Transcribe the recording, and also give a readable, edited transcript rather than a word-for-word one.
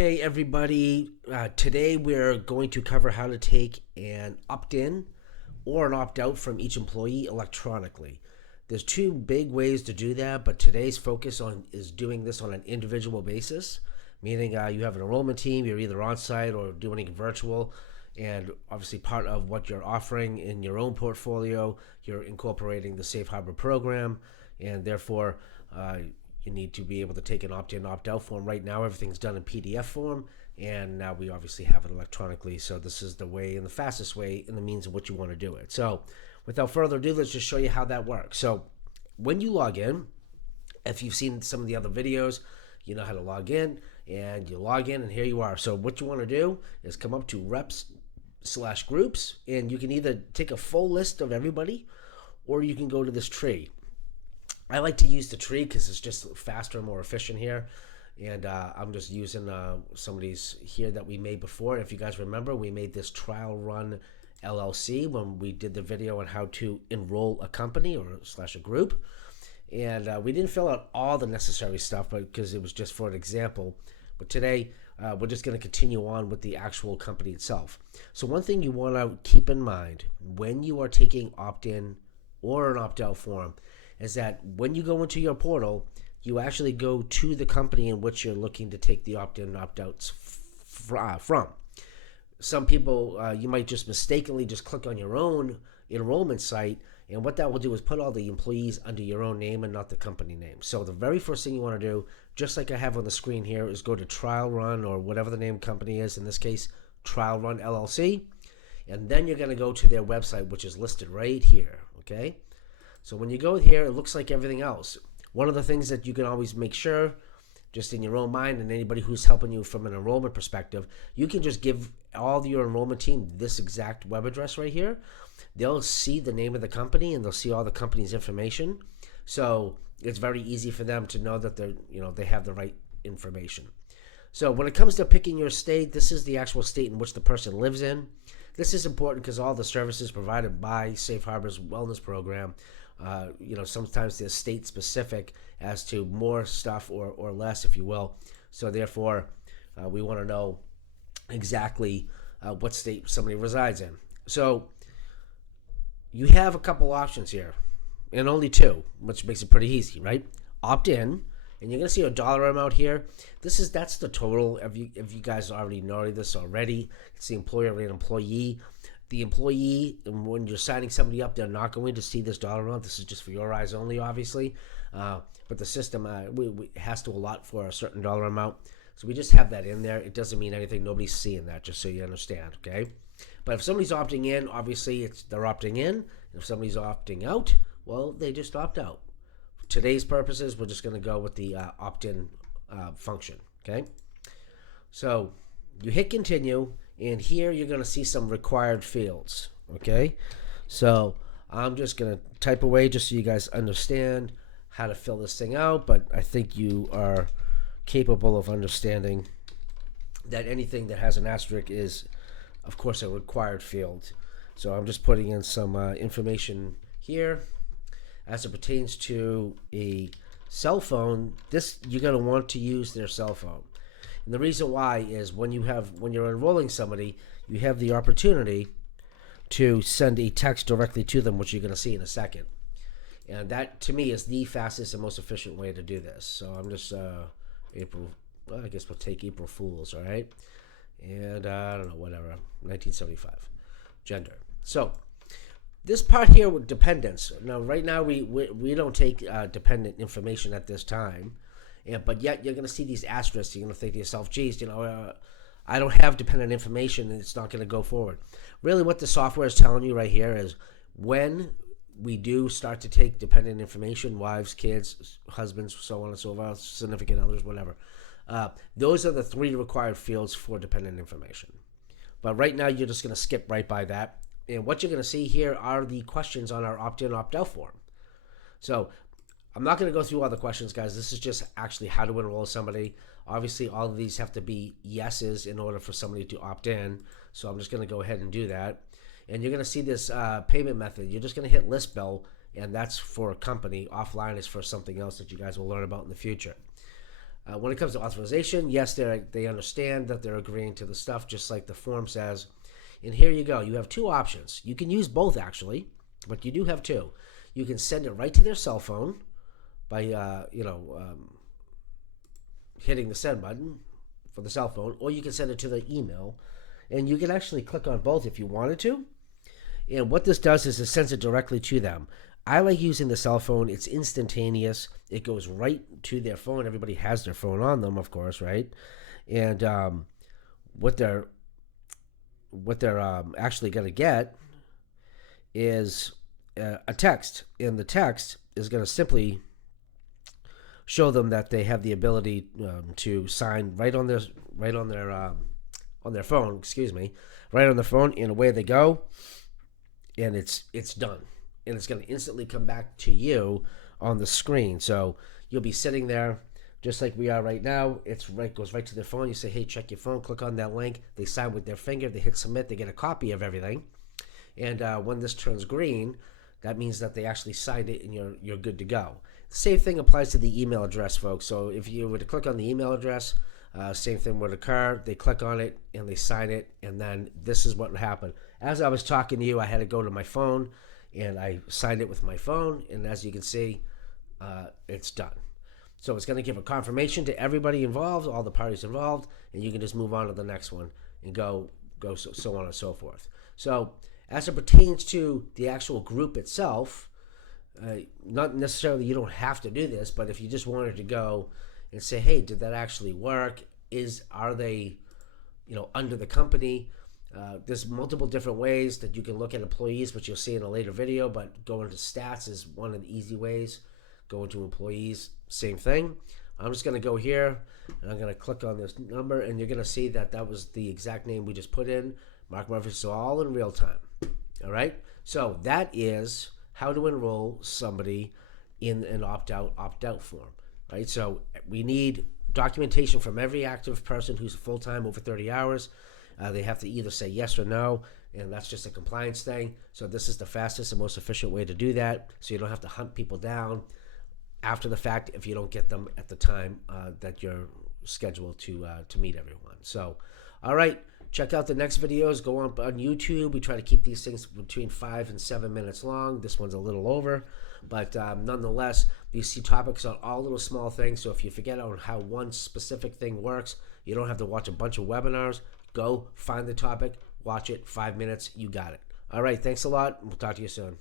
Okay, everybody, today we're going to cover how to take an opt-in or an opt-out from each employee electronically. There's two big ways to do that, but today's focus on is doing this on an individual basis, meaning you have an enrollment team, you're either on-site or doing it virtual, and obviously part of what you're offering in your own portfolio, you're incorporating the Safe Harbor program, and therefore you need to be able to take an opt-in, opt-out form. Right now, everything's done in PDF form, and now we obviously have it electronically. So this is the way and the fastest way and the means of what you want to do it. So without further ado, let's just show you how that works. So when you log in, if you've seen some of the other videos, you know how to log in, and you log in, and here you are. So what you want to do is come up to reps/groups, and you can either take a full list of everybody, or you can go to this tree. I like to use the tree because it's just faster and more efficient here. And I'm just using some of these here that we made before. If you guys remember, we made this trial run LLC when we did the video on how to enroll a company or / a group. And we didn't fill out all the necessary stuff because it was just for an example. But today, we're just going to continue on with the actual company itself. So one thing you want to keep in mind when you are taking opt-in or an opt-out form is that when you go into your portal, you actually go to the company in which you're looking to take the opt-in and opt-outs from. Some people, you might just mistakenly just click on your own enrollment site, and what that will do is put all the employees under your own name and not the company name. So the very first thing you want to do, just like I have on the screen here, is go to Trial Run, or whatever the name company is, in this case, Trial Run LLC, and then you're going to go to their website, which is listed right here, okay? So when you go here, it looks like everything else. One of the things that you can always make sure, just in your own mind, and anybody who's helping you from an enrollment perspective, you can just give all your enrollment team this exact web address right here. They'll see the name of the company, and they'll see all the company's information. So it's very easy for them to know that they have the right information. So when it comes to picking your state, this is the actual state in which the person lives in. This is important because all the services provided by Safe Harbor's wellness program, sometimes they're state specific as to more stuff or less, if you will. So therefore, we want to know exactly what state somebody resides in. So you have a couple options here, and only two, which makes it pretty easy, right? Opt in, and you're going to see a dollar amount here. That's the total. If you guys already know this already, it's the employer and employee. The employee, and when you're signing somebody up, they're not going to see this dollar amount. This is just for your eyes only, obviously. But the system has to allot for a certain dollar amount. So we just have that in there. It doesn't mean anything. Nobody's seeing that, just so you understand, okay? But if somebody's opting in, obviously they're opting in. And if somebody's opting out, well, they just opt out. For today's purposes, we're just going to go with the opt-in function, okay? So you hit continue, and here you're going to see some required fields, okay? So I'm just going to type away just so you guys understand how to fill this thing out, but I think you are capable of understanding that anything that has an asterisk is, of course, a required field. So I'm just putting in some information here as it pertains to a cell phone. This, you're going to want to use their cell phone. And the reason why is when you're enrolling somebody, you have the opportunity to send a text directly to them, which you're going to see in a second. And that, to me, is the fastest and most efficient way to do this. So I'm just, I guess we'll take April Fools, all right? And I don't know, whatever, 1975, gender. So this part here with dependents. Now, right now, we don't take dependent information at this time. Yeah, but yet you're going to see these asterisks. You're going to think to yourself, geez, I don't have dependent information, and it's not going to go forward. Really what the software is telling you right here is when we do start to take dependent information, wives, kids, husbands, so on and so forth, significant others, whatever, those are the three required fields for dependent information. But right now you're just going to skip right by that. And what you're going to see here are the questions on our opt-in, opt-out form. So I'm not going to go through all the questions, guys. This is just actually how to enroll somebody. Obviously, all of these have to be yeses in order for somebody to opt in. So I'm just going to go ahead and do that. And you're going to see this payment method. You're just going to hit list bill, and that's for a company. Offline is for something else that you guys will learn about in the future. When it comes to authorization, yes, they understand that they're agreeing to the stuff, just like the form says. And here you go. You have two options. You can use both, actually, but you do have two. You can send it right to their cell phone by, hitting the send button for the cell phone, or you can send it to the email. And you can actually click on both if you wanted to. And what this does is it sends it directly to them. I like using the cell phone. It's instantaneous. It goes right to their phone. Everybody has their phone on them, of course, right? And what they're actually going to get is a text, and the text is going to simply show them that they have the ability to sign right on their phone. Excuse me, right on their phone, and away they go, and it's done, and it's going to instantly come back to you on the screen. So you'll be sitting there just like we are right now. Goes right to their phone. You say, hey, check your phone. Click on that link. They sign with their finger. They hit submit. They get a copy of everything. And when this turns green, that means that they actually signed it, and you're good to go. The same thing applies to the email address, folks. So if you were to click on the email address, same thing would occur. They click on it and they sign it, and then this is what would happen. As I was talking to you, I had to go to my phone, and I signed it with my phone, and as you can see, it's done. So it's going to give a confirmation to everybody involved, all the parties involved, and you can just move on to the next one and go so on and so forth. So as it pertains to the actual group itself, not necessarily you don't have to do this, but if you just wanted to go and say, hey, did that actually work? Are they, under the company? There's multiple different ways that you can look at employees, which you'll see in a later video, but going to stats is one of the easy ways. Go into employees, same thing. I'm just going to go here, and I'm going to click on this number, and you're going to see that was the exact name we just put in. Mark Murphy, so all in real time. All right? So that is how to enroll somebody in an opt-out, opt-out form. Right? So we need documentation from every active person who's full-time over 30 hours. They have to either say yes or no, and that's just a compliance thing. So this is the fastest and most efficient way to do that, so you don't have to hunt people down after the fact if you don't get them at the time that you're scheduled to meet everyone. So, all right, check out the next videos. Go on YouTube. We try to keep these things between 5 and 7 minutes long. This one's a little over, but nonetheless, you see topics on all little small things. So if you forget on how one specific thing works, you don't have to watch a bunch of webinars. Go find the topic, watch it, 5 minutes, you got it. All right, thanks a lot. We'll talk to you soon.